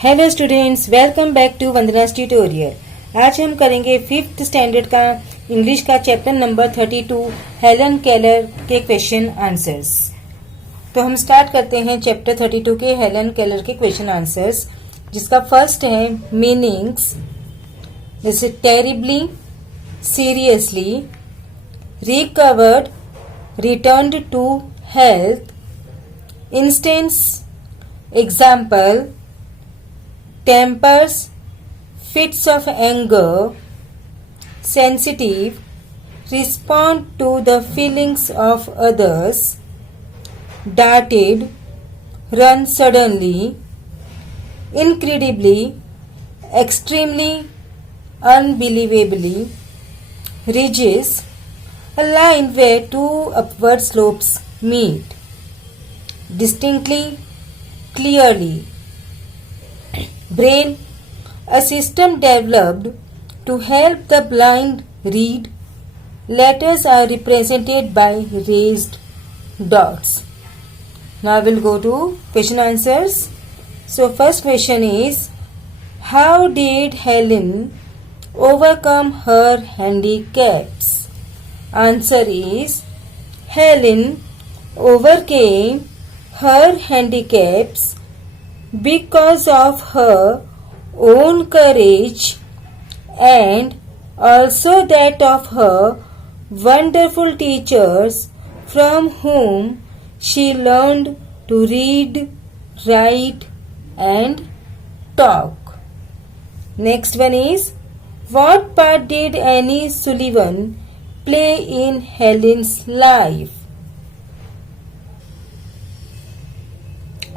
Hello students, welcome back to Vandana's tutorial. आज हम करेंगे 5th स्टैंडर्ड का इंग्लिश का चैप्टर नंबर 32 हेलन केलर के क्वेश्चन आंसर्स। तो हम स्टार्ट करते हैं चैप्टर 32 के हेलन केलर के क्वेश्चन आंसर्स, जिसका फर्स्ट है मीनिंग्स, जैसे terribly, seriously, recovered, returned to health, instance, example, tempers, fits of anger, sensitive, respond to the feelings of others, darted, run suddenly, incredibly, extremely, unbelievably, ridges, a line where two upward slopes meet, distinctly, clearly. Brain, a system developed to help the blind read. Letters are represented by raised dots. Now we'll go to question answers. So first question is, how did Helen overcome her handicaps? Answer is, Helen overcame her handicaps because of her own courage and also that of her wonderful teachers from whom she learned to read, write and talk. Next one is, what part did Annie Sullivan play in Helen's life?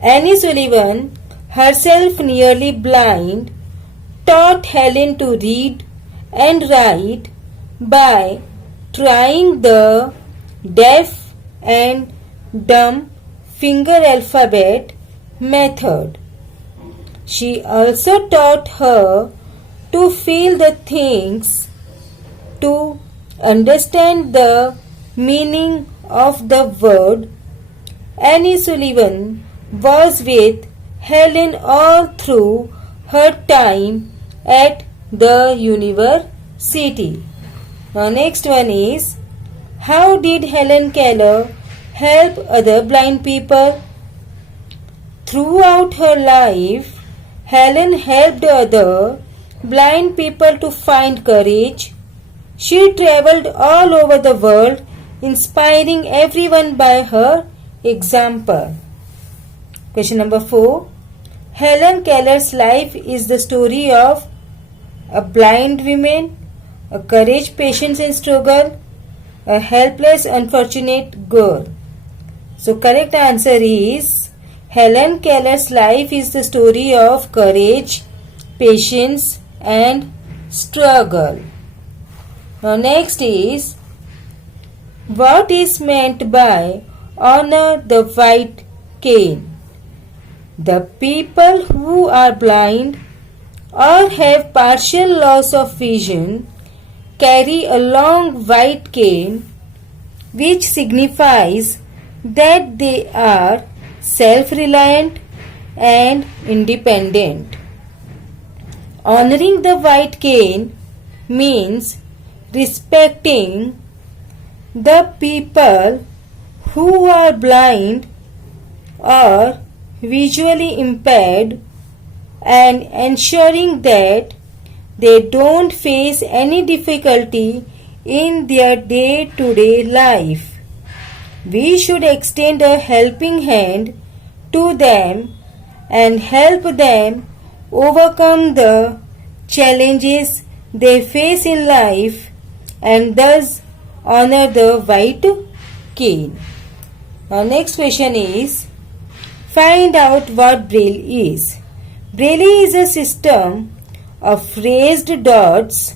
Annie Sullivan, herself nearly blind, taught Helen to read and write by trying the deaf and dumb finger alphabet method. She also taught her to feel the things, to understand the meaning of the word. Annie Sullivan was with Helen all through her time at the university. Now next one is, how did Helen Keller help other blind people? Throughout her life, Helen helped other blind people to find courage. She traveled all over the world, inspiring everyone by her example. Question number 4. Helen Keller's life is the story of a blind woman, a courage, patience and struggle, a helpless, unfortunate girl. So correct answer is, Helen Keller's life is the story of courage, patience and struggle. Now next is, what is meant by honor the white cane? The people who are blind or have partial loss of vision carry a long white cane, which signifies that they are self-reliant and independent. Honoring the white cane means respecting the people who are blind or visually impaired and ensuring that they don't face any difficulty in their day-to-day life. We should extend a helping hand to them and help them overcome the challenges they face in life and thus honor the white cane. Our next question is, find out what Braille is. Braille is a system of raised dots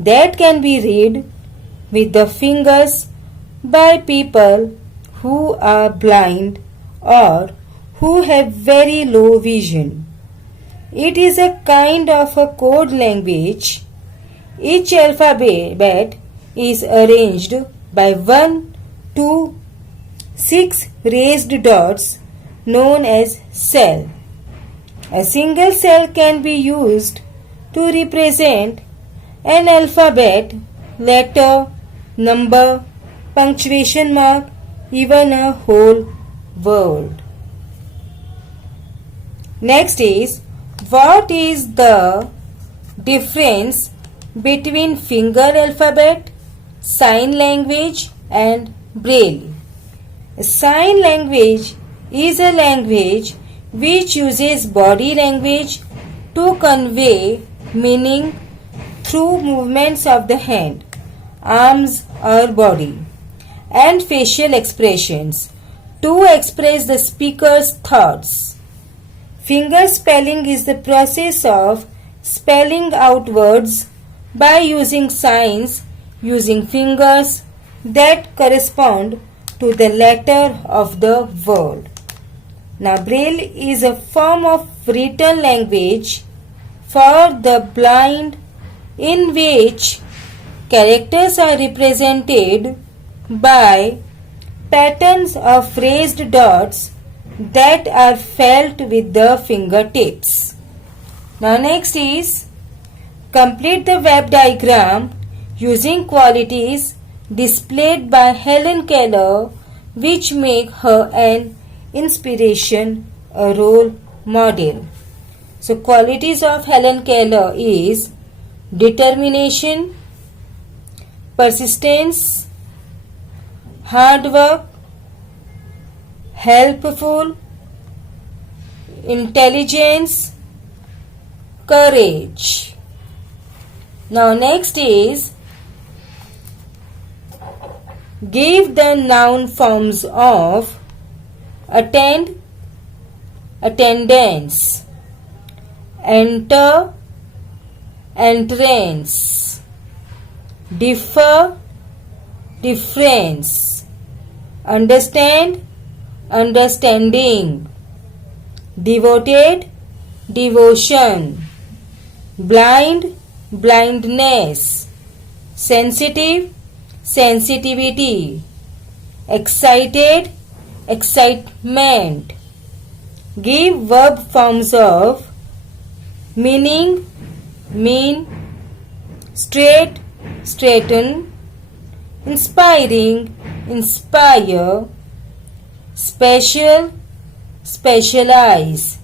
that can be read with the fingers by people who are blind or who have very low vision. It is a kind of a code language. Each alphabet is arranged by 1, 2, 6 raised dots known as cell. A single cell can be used to represent an alphabet, letter, number, punctuation mark, even a whole word. Next is, what is the difference between finger alphabet, sign language and braille? Sign language is a language which uses body language to convey meaning through movements of the hand, arms or body, and facial expressions to express the speaker's thoughts. Finger spelling is the process of spelling out words by using signs using fingers that correspond to the letter of the word. Now, Braille is a form of written language for the blind in which characters are represented by patterns of raised dots that are felt with the fingertips. Now, next is, complete the web diagram using qualities displayed by Helen Keller which make her an inspiration, a role model. So, qualities of Helen Keller is determination, persistence, hard work, helpful, intelligence, courage. Now, next is, give the noun forms of attend, attendance, enter, entrance, differ, difference, understand, understanding, devoted, devotion, blind, blindness, sensitive, sensitivity, excited, excitement. Give verb forms of meaning, mean, straight, straighten, inspiring, inspire, special, specialize.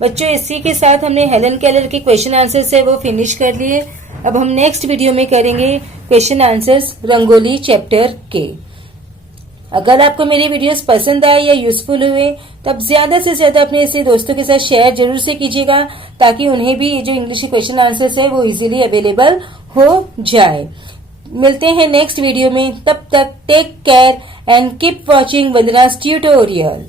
बच्चों, इसी के साथ हमने Helen Keller के question answers है वो finish कर लिए. अब हम नेक्स्ट वीडियो में करेंगे क्वेश्चन आंसर्स रंगोली चैप्टर के. अगर आपको मेरी वीडियोस पसंद आए या यूजफुल हुए तो आप ज्यादा से ज्यादा अपने ऐसे दोस्तों के साथ शेयर जरूर से कीजिएगा ताकि उन्हें भी ये जो इंग्लिश के क्वेश्चन आंसर्स है वो इजीली अवेलेबल हो जाए. मिलते हैं नेक्स्ट वीडियो में. तब तक take care and keep watching Vandana's tutorial.